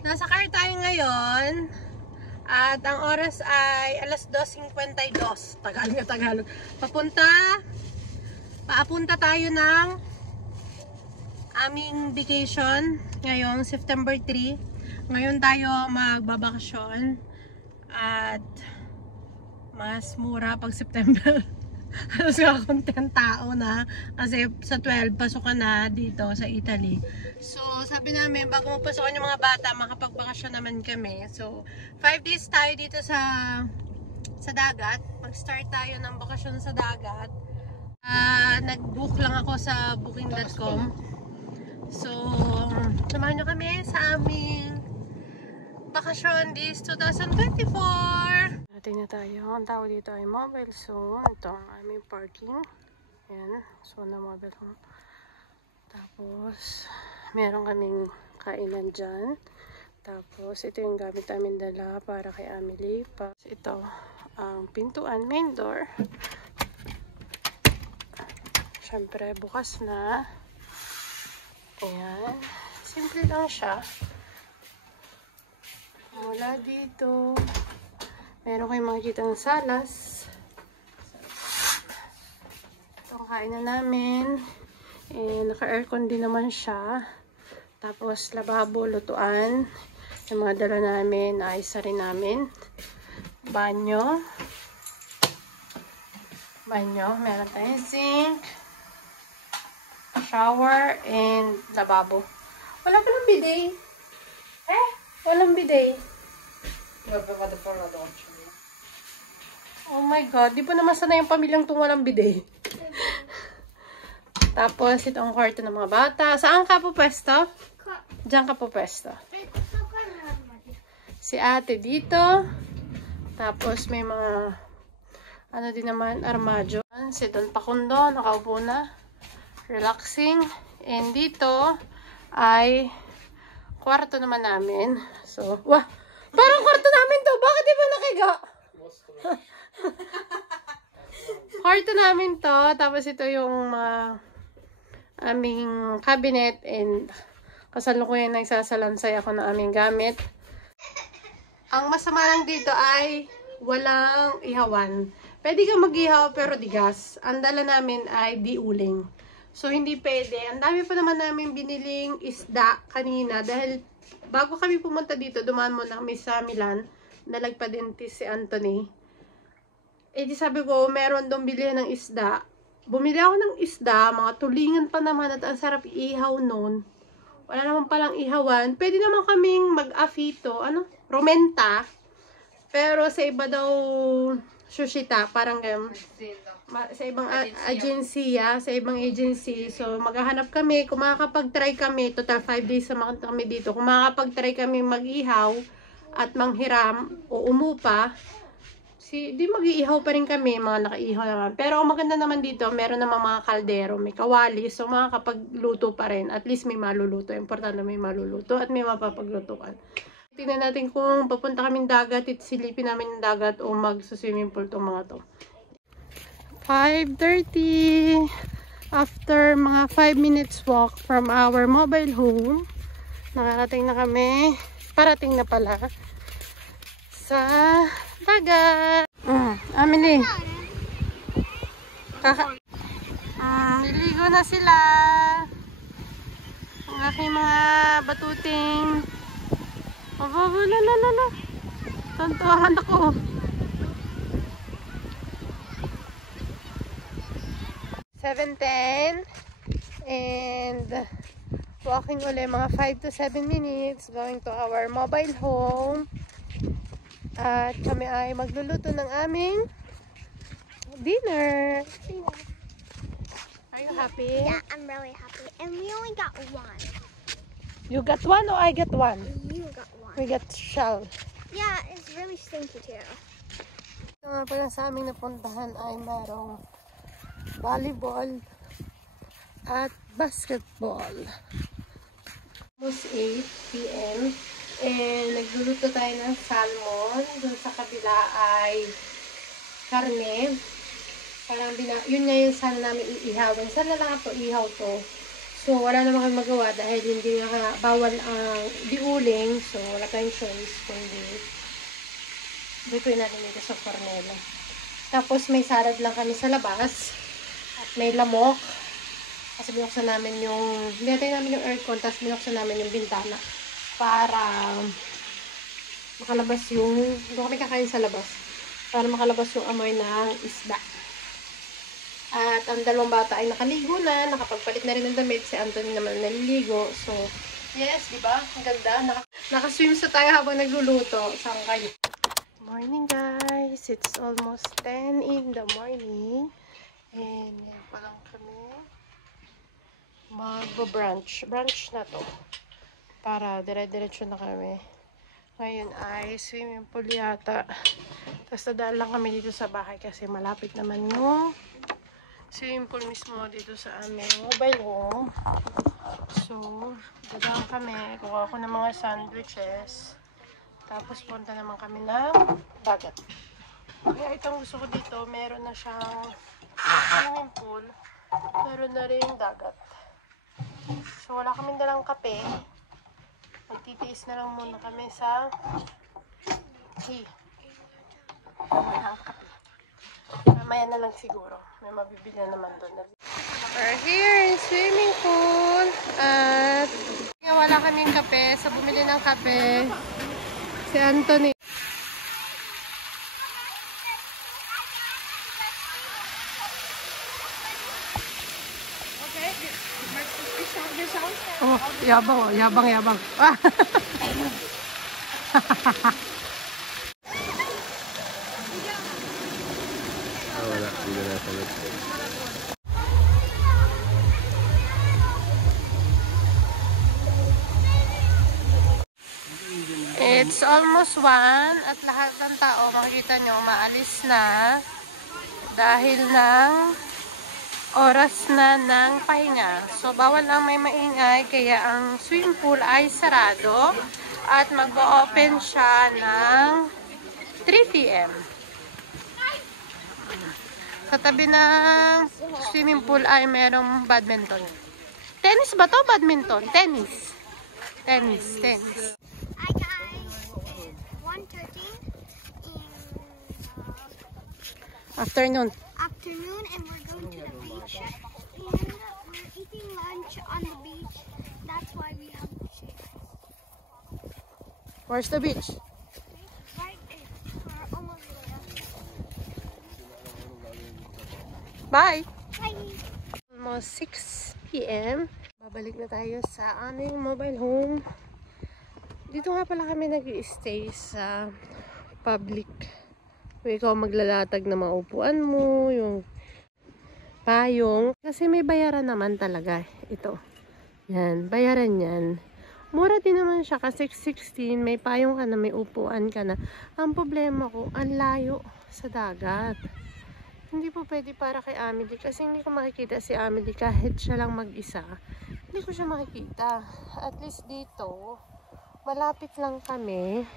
nasa car tayo ngayon. At ang oras ay alas 2:52. Tagalog. Paapunta tayo ng aming vacation ngayong September 3. Ngayon tayo magbabakasyon. At mas mura pag September. Halos akong 10 tao na kasi sa 12 pasok ka na dito sa Italy. So sabi namin bago mapasokan yung mga bata makapagbakasyon naman kami. So 5 days tayo dito sa dagat. Mag-start tayo ng bakasyon sa dagat. Nag-book lang ako sa booking.com. So samahan nyo kami sa aming bakasyon this 2024. Dating na tayo. Ang tawag dito ay mobile zone. Ito ang aming parking. Ayan. Zone na mobile home. Tapos, meron kaming kainan dyan. Tapos, ito yung gamit namin dala para kay Amelie. Ito ang pintuan, main door. Siyempre, bukas na. Ayan. Simple lang siya. Mula dito. Meron kayong makikita ng salas. Ito ang kainan namin. Naka-aircon din naman siya. Tapos lababo, lutuan. Yung mga dala namin, naayos rin namin. Banyo. Meron tayong sink. Shower and lababo. Wala pa ng bidet. Walang bidet. Oh my God, di pa naman sana yung pamilyang itong walang bidet. Tapos, ito ang kwarto ng mga bata. Saan ka po pwesto? Diyan ka po pwesto. Si ate dito. Tapos, may mga din naman, armadyo. Si Don Pakundo, nakaupo na. Relaxing. And dito ay kwarto naman namin. So, wah! Parang kwarto namin to. Bakit di ba nakiga? Kwarto namin to. Tapos ito yung aming cabinet. And kasalukuyan na isasalansay ako ng aming gamit. Ang masama lang dito ay walang ihawan. Pwede ka mag-ihaw pero di gas. Ang dala namin ay di uling. So hindi pwede. Ang dami pa naman namin biniling isda kanina. Dahil bago kami pumunta dito, dumaan muna kami sa Milan. Nalagpa-dentist si Anthony. Di sabi ko, meron doon bilihan ng isda. Bumili ako ng isda, mga tulingan pa naman at ang sarap ihaw noon. Wala naman palang ihawan. Pwede naman kaming mag-afito, romenta. Pero sa iba daw, sushita, parang sa ibang sa ibang agency. So, maghahanap kami. Kung makakapag-try kami, total 5 days naman kami dito. Kung makakapag-try kami mag-ihaw at manghiram o umupa, di mag-iihaw pa rin kami, mga naka-ihaw naman. Pero ang maganda naman dito, meron naman mga kaldero, may kawali. So, makakapagluto pa rin. At least may maluluto. Importante may maluluto at may mapapaglutuan. Tingnan natin kung papunta kaming dagat, silipin namin yung dagat o mag-swimming pool itong mga to. 5:30 after mga 5 minutes walk from our mobile home, nakarating na kami, parating na pala sa dagat. Amelie, niligo na sila ang aking mga batuting. Tantuhan ako. 7:10 and walking ulit mga 5 to 7 minutes going to our mobile home. At kami ay magluluto ng aming dinner. Are you happy? Yeah, I'm really happy. And we only got one. You got one or I got one? You got one. We got shell. Yeah, it's really stinky too. Nga pala sa aming napuntahan ay merong volleyball at basketball. Almost 8 p.m. And nagluluto tayo ng salmon. Doon sa kabila ay karne. Parang yun nga yung sana namin iihawin. Sana lang ito ihaw to. So, wala naman kami magawa dahil hindi bawal ang diuling. So, wala tayong choice kundi lutuin natin dito sa Cornelo. Tapos, may salad lang kami sa labas. At may lamok. Kasi binuksan namin namin yung aircon. Tapos, binuksan namin yung bintana. Para makalabas doon kami kakain sa labas. Para makalabas yung amoy ng isda. At ang dalawang bata ay nakaligo na, nakapagpalit na rin ng damit. Si Anthony naman naliligo. So, yes, di ba? Ang ganda. Nakaswim sa tayo habang nagluluto. Saan kayo? Morning guys! It's almost 10 in the morning. And yan pa lang kami. Magbo-brunch. Brunch na to. Para dire-diretso na kami. Ngayon ay swimming pool yata. Tapos dadaan lang kami dito sa bahay kasi malapit naman yung swimming pool mismo dito sa aming mobile home. So, dadaan kami. Kuha ko ng mga sandwiches. Tapos, punta naman kami ng dagat. Kaya itong gusto ko dito, meron na siyang swimming pool. Meron na rin dagat. So, wala kaming dalang kape. Magtitiis na lang muna kami sa walang kape. Mamaya na lang siguro. May mabibili naman doon. We're here in swimming pool. At wala kaming kape. So, bumili ng kape si Anthony. Oh, yabang oh. Yabang. Ah. Wala, hindi na nasagot. It's almost 1 at lahat ng tao makikita nyo umaalis na dahil ng oras na ng pahinga. So bawal lang may maingay kaya ang swimming pool ay sarado at mag-open siya ng 3 PM. Sa tabi ng swimming pool ay merong badminton. Tennis ba to? Badminton? Tennis. Tennis. Hi guys, it's 1:30 in Afternoon. afternoon and we're going to the beach and we're eating lunch on the beach. That's why we have the shade. Where's the beach? Right there. We're almost there. Bye! Bye! Almost 6 PM. Babalik na tayo sa aming mobile home. Dito nga pala kami nag-i-stay sa public. Kung ikaw maglalatag ng mga upuan mo, yung payong. Kasi may bayaran naman talaga ito. Yan, bayaran yan. Mura din naman siya kasi 16, may payong ka na, may upuan ka na. Ang problema ko, ang layo sa dagat. Hindi po pwede para kay Amelie kasi hindi ko makikita si Amelie kahit siya lang mag-isa. Hindi ko siya makikita. At least dito, malapit lang kami.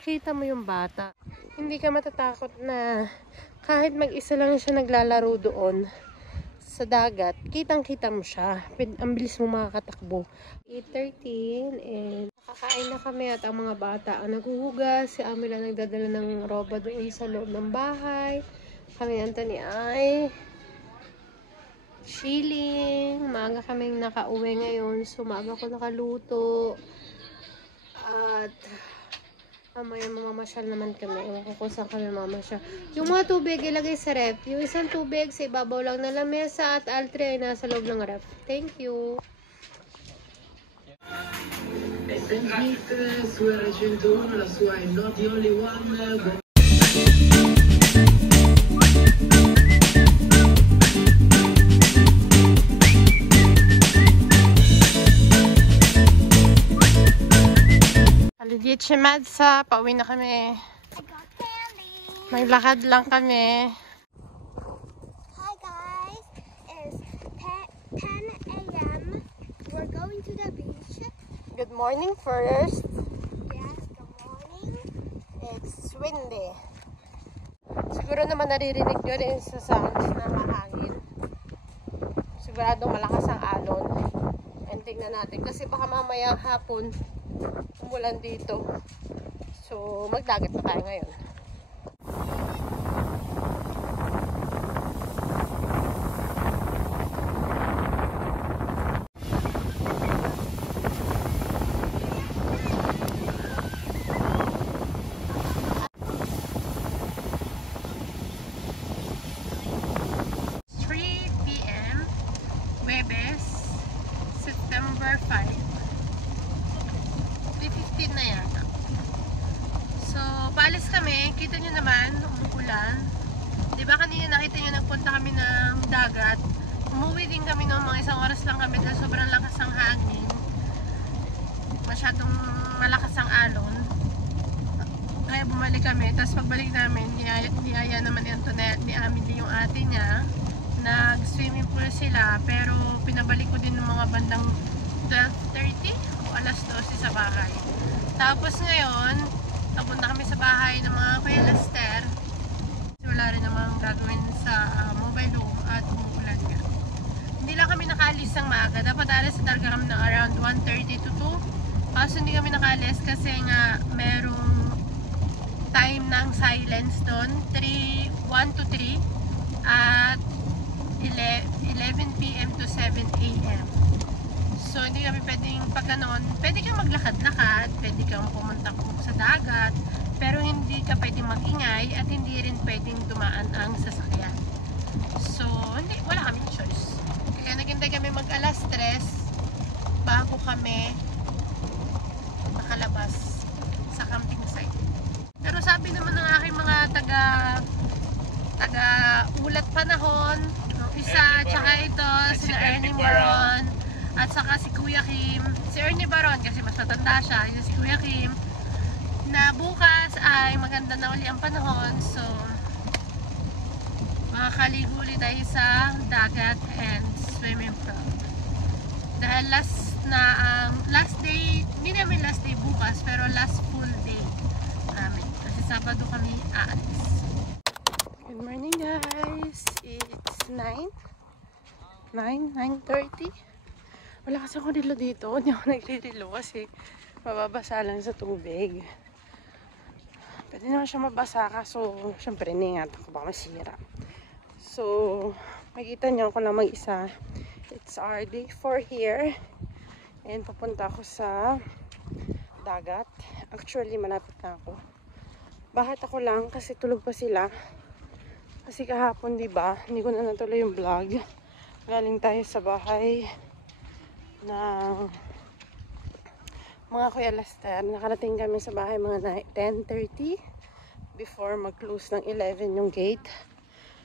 Kita mo yung bata. Hindi ka matatakot na kahit mag-isa lang siya naglalaro doon sa dagat, kitang-kita mo siya. Ang bilis mo makakatakbo. 8:13 and nakakain na kami at ang mga bata ang naghuhugas. Si Amelie lang nagdadala ng roba doon sa loob ng bahay. Kami Anthony ay chilling. Maaga kaming nakauwi ngayon. So, maaga ko nakaluto. At mamaya mamamasyal naman kami. Ewan ko kung saan kami mamamasyal. Yung mga tubig ilagay sa ref. Yung isang tubig sa ibabaw lang na lamesa at altri ay nasa loob ng ref. Thank you. SNHit su R101, la sua è Not the Only One. Legit si Madsa. Pauwi na kami. I got candy! Maglakad lang kami. Hi guys, it's 10 a.m. We're going to the beach. Good morning first. Yes, good morning. It's windy. Siguro naman naririnig nyo rin sa sounds ng hangin. Sigurado malakas ang alon. Tingnan natin. Kasi baka mamaya hapon umulan dito. So, magdagat na tayo ngayon. September 5. 3:15 na yata. So, paalis kami. Kita nyo naman, umuulan. Diba kanina nakita nyo nagpunta kami ng dagat. Umuwi din kami noong mga isang oras lang kami dahil sobrang lakas ang hangin. Masyadong malakas ang alon. Kaya bumalik kami. Tapos pagbalik namin, niyaya naman ni Antoinette, ni Amelie yung ate niya. Nag-swimming pool sila, pero pinabalik ko din ng mga bandang 12:30 o alas 12 sa bahay. Tapos ngayon, napunta kami sa bahay ng mga Kuya Lester. Wala rin namang gagawin sa mobile home at umuulan nga. Hindi lang kami nakaalis ng maaga. Dapat alis sa Darga kami ng around 1:30 to 2. Kaso hindi kami nakaalis kasi nga merong time ng silence doon. 1 to 3 at 11 PM to 7 AM. So, hindi kami pwedeng pag ganon, pwede kang maglakad-lakad, pwede kang pumunta sa dagat, pero hindi ka pwedeng magingay at hindi rin pwedeng dumaan ang sasakyan. So, wala kami choice. Kaya naghintay kami mag-alas 3 bago kami nakalabas sa camping site. Pero sabi naman ng aking mga taga-ulat panahon, isa, tsaka ito, si Ernie Baron, at saka si Kuya Kim. Si Ernie Baron kasi mas matanda siya, yung si Kuya Kim, na bukas ay maganda na uli ang panahon. So, makakaligo ulit tayo sa dagat and swimming pool. Dahil last day, hindi namin last day bukas, pero last full day namin. Kasi Sabado kami aalis. Good morning guys! It's 9:30. Wala kasi ako rilo dito. Hindi ako nagririlo kasi mababasa lang sa tubig. Pwede naman siya mabasa kaso syempre ingatan ko baka masira. So, makikita niyo ako lang mag-isa. It's our day 4 here. And papunta ako sa dagat. Actually, malapit na ako. Bahat ako lang kasi tulog pa sila. Kasi kahapon, diba, hindi ko na natuloy yung vlog. Galing tayo sa bahay ng mga Kuya Lester. Nakarating kami sa bahay mga 10:30 before mag-close ng 11 yung gate.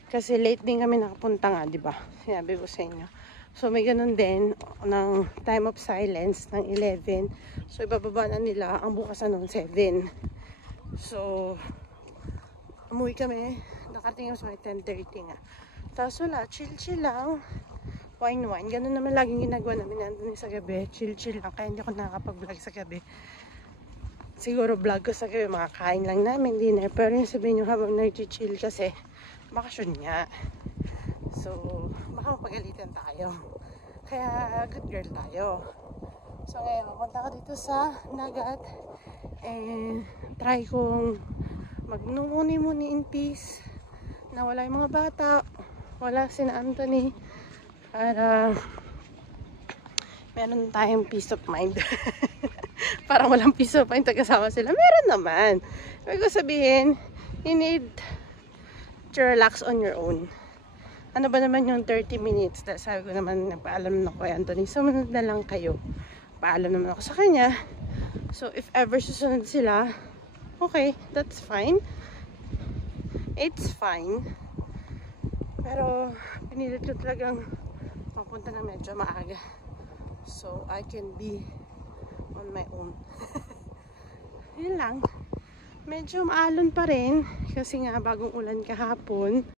Kasi late din kami nakapunta nga, diba? Sinabi ko sa inyo. So, may ganun din ng time of silence ng 11. So, ibababa na nila ang bukasan ng 7. So, umuwi kami. Nakarating sa 10:30 nga. Tapos wala, chill lang. Wine. Ganun naman laging ginagawa namin nandun sa gabi. Chill lang. Kaya hindi ako nakakapag-vlog sa gabi. Siguro vlog ko sa gabi. Makakain lang namin dinner. Pero yung sabihin nyo habang nag-chill kasi bakasyon nga. So, baka mapagalitan tayo. Kaya good girl tayo. So ngayon, mapunta ko dito sa dagat. And try kong magmuni in peace. Na wala yung mga bata, wala si Anthony, para meron tayong peace of mind. Parang walang peace of mind kasama sila. Meron naman. Ibig ko sabihin, you need to relax on your own. Ano ba naman yung 30 minutes? Dahil sabi ko naman, nagpaalam na ko kay Anthony. Sumunod na lang kayo. Paalam naman ako sa kanya. So, if ever susunod sila, okay, that's fine. It's fine. Pero, pinilit ko talagang mapunta na medyo maaga. So, I can be on my own. Yun lang. Medyo maalon pa rin. Kasi nga, bagong ulan kahapon.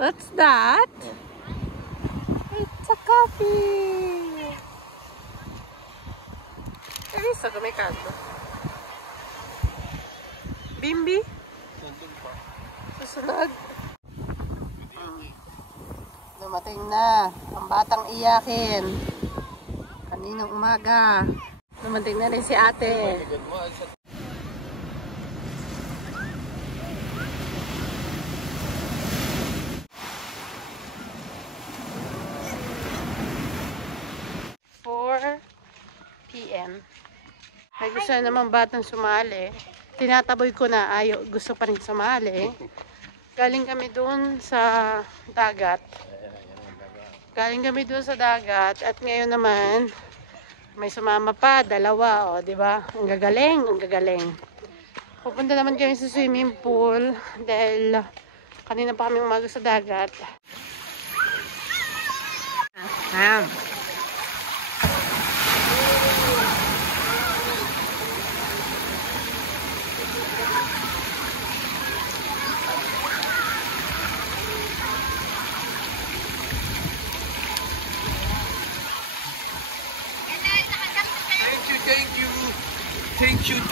What's that? It's a coffee! Hai visto com'è caldo? Bimbi? Susunod? dumating na ang batang iyakin. Kaninang umaga. Dumating na rin si ate. PM. May gusto na naman batang sumali. Tinataboy ko na ayaw, gusto pa rin sumali. Galing kami doon sa dagat. At ngayon naman may sumama pa, dalawa, di ba? Ang gagaling. Pupunta naman kami sa swimming pool dahil kanina pa kami umaga sa dagat.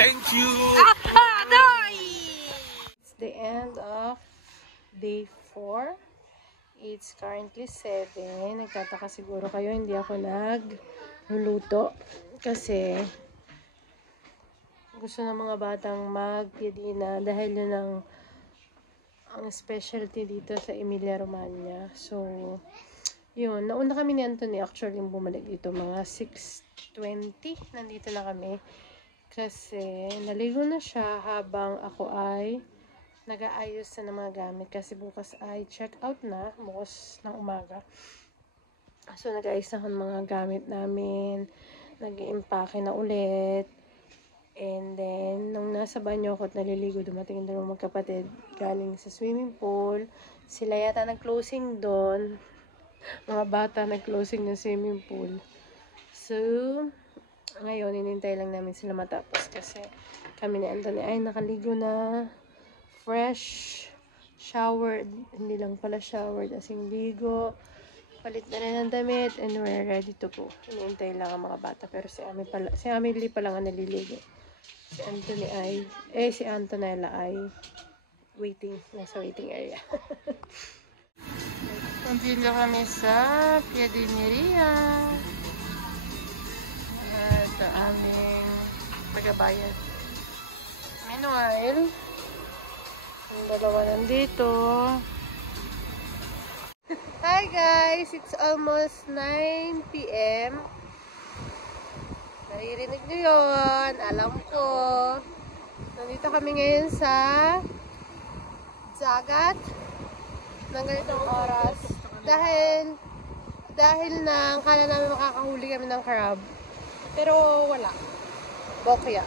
Thank you. It's the end of day 4. It's currently 7. Nagtataka siguro kayo, hindi ako nagluluto. Kasi gusto ng mga batang magpiadina dahil yun ang specialty dito sa Emilia Romagna. So, yun. Nauna kami ni Anthony actually yung bumalik dito. Mga 6:20. Nandito na kami. Kasi naligo na siya habang ako ay nag-aayos na ng mga gamit. Kasi bukas ay check out na. Bukas ng umaga. So nag-aayos na ako ng mga gamit namin. Nag-i-impake na ulit. And then, nung nasa banyo ako at naliligo, dumating yung dalawang magkapatid galing sa swimming pool. Sila yata nag-closing doon. Mga bata nag-closing ng swimming pool. So, ngayon, inintay lang namin sila matapos kasi kami ni Anthony ay nakaligo na, fresh, showered, hindi lang pala showered, as in ligo, palit na rin ang damit, and we're ready to go. Inintay lang ang mga bata, pero si Amelie pa lang ang naliligo. Si Antonella ay waiting, nasa waiting area. Continue kami sa Piedineria. Sa aming magabayan. Meanwhile, yung dalawa nandito. Hi guys! It's almost 9 PM. Naririnig nyo yun. Alam ko. Nandito kami ngayon sa dagat ng ganitong oras. Dahil na kala namin makakahuli kami ng crab. Pero wala. Bokya.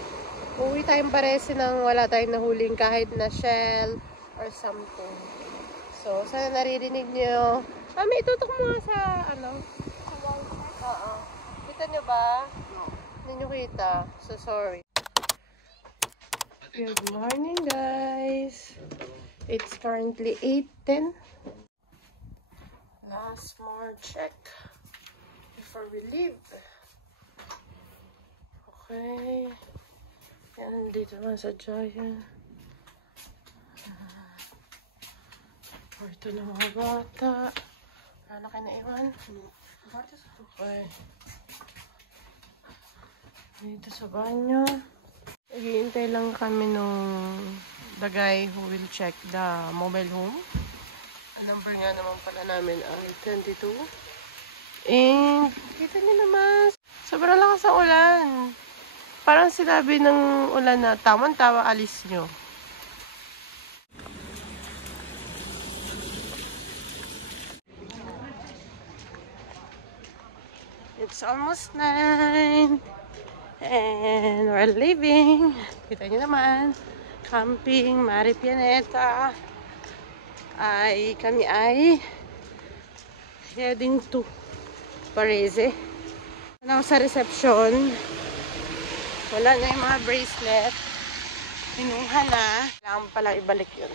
Uwi tayong paresi nang wala tayong nahuling kahit na shell or something. So, sana naririnig nyo. May itutok mo nga sa ano? Sa wall. Oo. Kita nyo ba? No. Hindi nyo kita. So, sorry. Good morning, guys. It's currently 8:10. Last more check before we leave. Okay. Yan, dito naman sa Giant. Ito na mga bata. Wala na kayo naiwan. Okay. Dito sa banyo. Naghihintay lang kami nung the guy who will check the mobile home. Ang number nga naman pala namin ay 22. And kita niyo naman, sobrang lakas ng ulan. Parang sinabi ng ulan na tamang-tama, alis nyo. It's almost 9. And we're leaving. Kita nyo naman. Camping, Mari Pianeta. Kami ay heading to Varese. Ano sa reception? Wala na yung mga bracelet. Pinuha na. Kailangan pala ibalik yun.